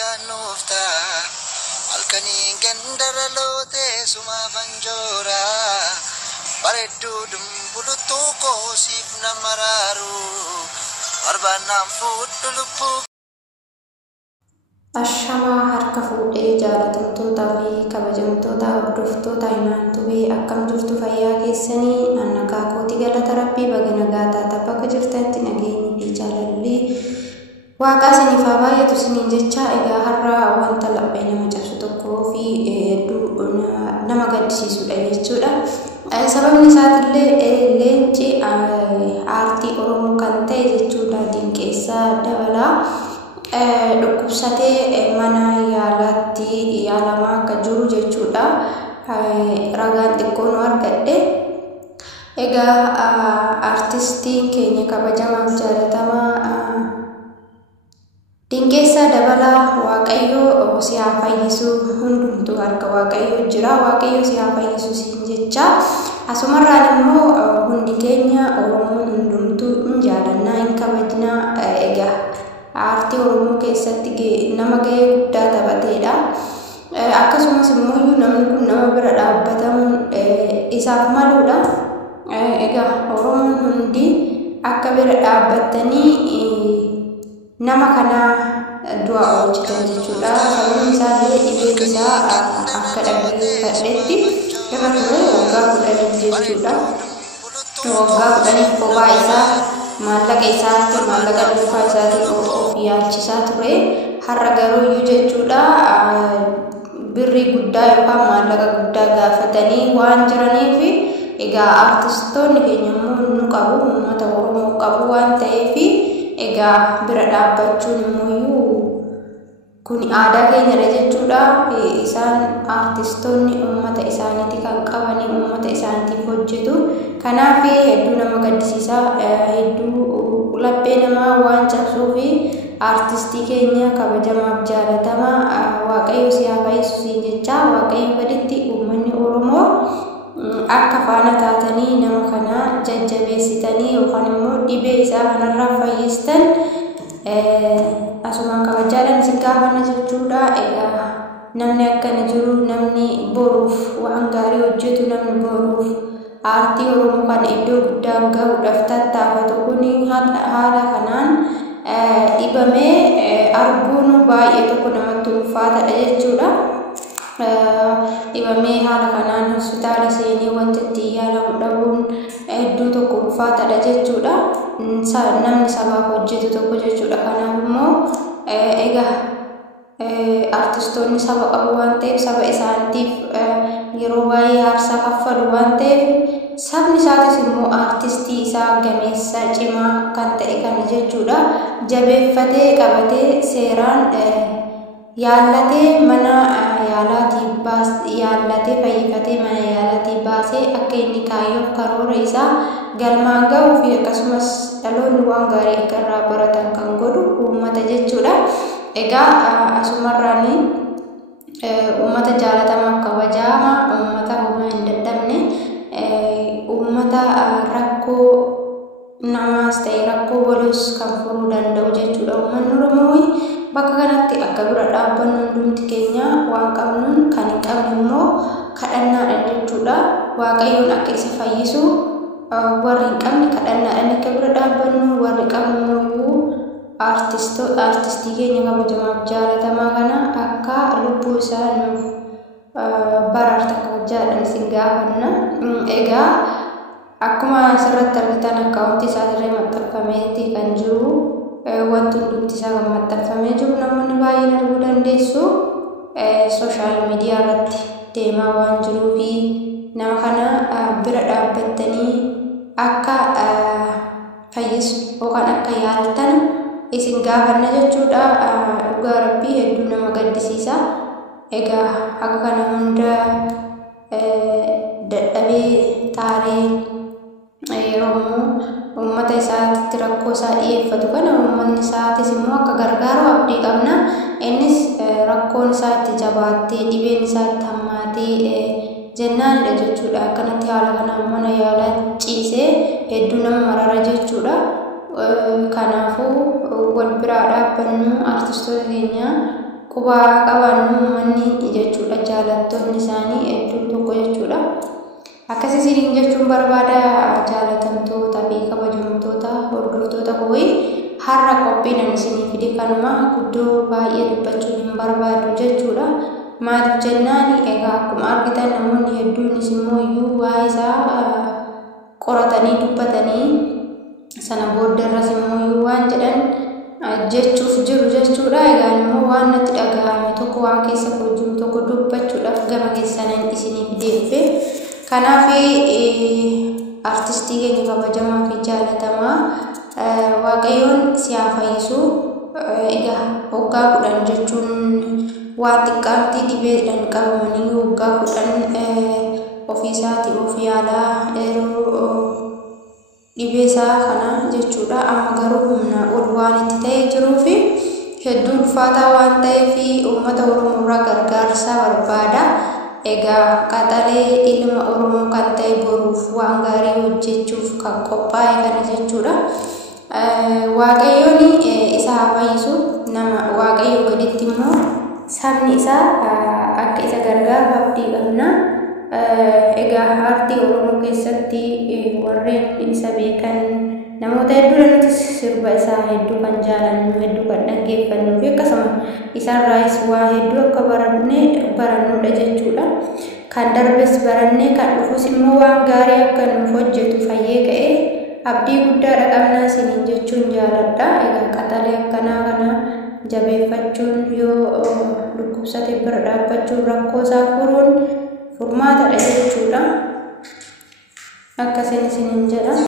ganufta alkani gandara lote suma banjora baredu dumbulutu ko sif namararu arbanam futulupu. Ashamaa harka fuudhee jaalatamtootaa fi kabajamtoota hordoftoota himaantuwee akkam jirtu fayyaa keessanii annagaa kooti galata rabbii baga nagaa taata bakka jirtanitti nageenyi fi jaalalli waaqaa isiniif haa baay'atu isiniin jecha egaa har'a wanta laphee nama cabsu tokkoo fi hedduu nama gaddisiisudha jechuudha. Sababni isaatiillee leenci aartii Oromoo kan ta'e jechuudha Dinqeessaa Dabalaa dhukkubsatee mana yaalaatti yaalamaa akka jiru jechuudha. Ragaan xiqqoo nu argadhe. Egaa artistiin keenya kabajamaa fi jaalatamaa Dinqeessaa Dabalaa Waaqayyo si haa fayyisu, hundumtuu harka Waaqayyo jira, Waaqayyo si haa fayyisu siin jecha. Asumarraan immoo hundi keenya Oromoon hundumtuu hin jaalannaa hin kabajnaa. Egaa aartii Oromoo keessatti nama gahee guddaa taphateedha. Akkasumas immoo namni kun nama bira dhaabbatamuun isaaf maluudha. Egaa Oromoon hundi akka bira dhaabbatanii nama kana du'a oolchitan jechuudha. Sababni isaallee dhibeen isaa akka dhaggeeffadhetti irra ture waggaa 10 jechuudha. Waggaa 10 kophaa isaa maallaqa isaatti maallaqa dhuunfaa isaatiin of yaalchisaa ture. Har'a garuu jechuudha birrii guddaa yookaan maallaqa guddaa gaafatanii waan jiraniif egaa aartistoonni keenya immoo nu qabu, uummata Oromoo qabu waan ta'eef egaa bira dhaabbachuun immoo kun aadaa keenyadha jechuudha. Isaan aartistoonni uummata isaaniiti kan qabanii uummata isaaniitiif hojjetu. Kanaaf hedduu nama gaddisiisa, hedduu laphee namaa waan cabsuu fi aartistii keenya kabajamaa fi jaalatamaa Waaqayyo si haa fayyisu siin jecha. Waaqayyo gaditti uummanni Oromoo akka faana taatanii nama kana jajjabeessitanii yookaan immoo dhibee isaa kanarraa fayyistan asumaan kabajaadhaan isin gaafanna jechuudha. Egaa namni akkana jiru, namni boruuf waan gaarii hojjetu, namni boruuf aartii Oromoo kan iddoo guddaa gahuudhaaf tattaafatu kun haala kanaan dhibamee arguun baay'ee tokko namatti ulfaatadha jechuudha. Dhibamee haala kanaan hospitaala seenee wanta itti yaalamu dhabuun hedduu tokko ulfaatadha jechuudha. Namni sabaaf hojjetu tokko jechuudha. Kanaaf immoo egaa aartistoonni saba qabu waan ta'eef saba isaaniitiif yeroo baay'ee aarsaa kaffalu waan ta'eef sabni isaatis immoo aartistii isaa gameessa cimaa kan ta'e kana jechuudha jabeeffatee qabatee seeraan yaallatee mana yaallatee fayyifatee mana yaalaatii baasee akka inni kaayyoof karoora isaa galmaan gahuu fi akkasumas dhaloonni waan gaarii akka irraa baratan kan godhu uummata jechuudha. Egaa asumarraan uummata jaalatamaaf kabajamaa, uummata humna hin dadhabne, uummata rakkoo namaas ta'e rakkoo waliis kan furuu danda'u jechuudha. Uummanni Oromoo bakka kanatti akka bira dhaabbannu hundumti keenya waan qabnuun kan hin qabne immoo kadhannaadhaan jechuudha. Waaqayyoon akka isa fayyisu warri hin qabne kadhannaadhaan akka bira dhaabbannu, warri qabnu aartistii keenya kabajamaaf jaalatamaa kana akka lubbuu isaa nuuf baraartan kabajaadhaan isin gaafanna. Egaa akkuma asirratti argitan akkaawuntii isaatirree maxxanfameeti kan jiru. Wanti hundumti isaa kan maxxanfamee jiru namoonni baay'een arguu dandeessu. Sooshaal miidiyaa irratti deemaa waan jiruu fi nama kana bira dhaabbattanii akka fayyisu yookaan akka yaaltan isin gaafanna jechuudha. Dhugaa rabbii hedduu nama gaddisiisa. Egaa akka kana hunda dadhabee taaree yommuu uummata isaatti rakkoo isaa dhiyeeffatu kana uummanni isaatis immoo akka gargaaru abdii qabna. Innis rakkoon isaa itti jabaattee dhibeen isaa itti hammaatee jennaanidha jechuudha. Akkanatti haala kanaan mana yaalaa ciisee hedduu nama marara jechuudha. Kanaafuu wal biraa dhaabbannu aartistoota keenya quba qaban uummanni jechuudha. Jaalattoonni isaanii hedduu tokko jechuudha. Akkas isiniin jechuun barbaada jaalatamtoota fi kabajamtoota hordoftoota kootii har'a qophiin isinii fide kanuma guddoo baay'ee dubbachuu hin barbaadu jechuudha. Maaliif jennaan egaa akkuma argitan namoonni hedduunis immoo iyyuu waa isaa qoratanii dubbatanii sana booddarras immoo iyyuu waan jedhan jechuuf jiru jechuudha. Egaa immoo waan natti dhaga'ame tokko waan keessa koo jiru tokko dubbachuudhaaf gama keessaniin isiniif deebi'e. Kanaaf artistii keenya kabajamaa fi jaalatamaa Waaqayyoon si haa fayyisu. Egaa waggaa 10 jechuun waan xiqqaatti dhibeedhaan qabamanii waggaa 10 ofiisaatii of yaalaa dhibee isaa kana jechuudha. Amma garuu humna ol waan itti ta'ee jiruu fi hedduu ulfaataa waan ta'eef uummata Oromoo irraa gargaarsa barbaada. Egaa qaxalee ilma Oromoo kan ta'e boruuf waan gaarii hojjechuuf kan qophaa'e kana jechuudha. Waaqayyoon isa haa fayyisu. Nama Waaqayyo gaditti immoo sabni isaa akka isa gargaaru abdii qabna. Egaa aartii Oromoo keessatti warreen isa beekan namoota hedduudhaanis sirba isaa hedduu kan jaalannu hedduu kan dhaggeeffannu fi akkasuma isaarraas waa hedduu akka barannudha jechuudha. Kan darbes barannee kan dhufus immoo waan gaarii akka nuuf hojjetu fayyee ka'ee abdii guddaadha qabnaa isiniin jechuun jaaladha. Egaa qaxalee akkanaa kana jabeeffachuun yoo dhukkubsate bira dhaabbachuun rakkoo isaa furuun furmaatadha jechuudha. Akkasiin isiniin jedha.